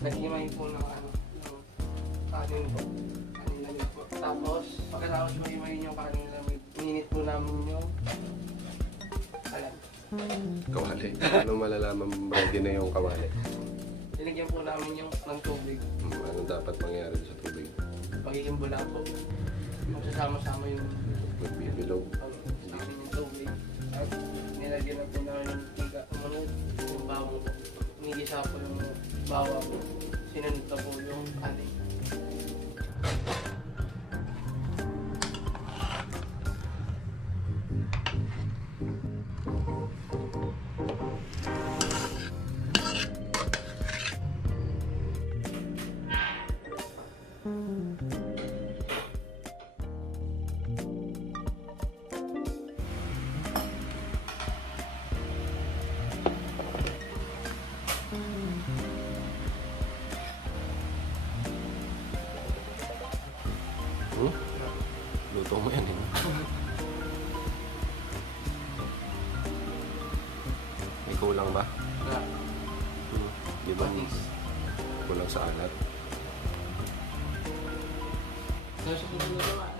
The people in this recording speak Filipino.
Nag-imay po ng ano, ng kanin po. Kanin lamig po. Tapos, pagkatapos may yung kanin lamig, ininit po namin yung alam. Kawali. Anong malalaman ready na yung kawali? Nilagyan po namin yung ng tubig. Ano dapat mangyari sa tubig? Pagiging bula po. Magsasama-sama yung Magbibilog. namin yung tubig. At nilagyan na po namin yung tiga. Yung bawang po. Nigisa po yung bawang po. Sinunod na po yung kanin. Luto mo yan, eh. May kulang ba? Wala. Di ba? Patis. Kulang sa alat. Tapos kung ano naman,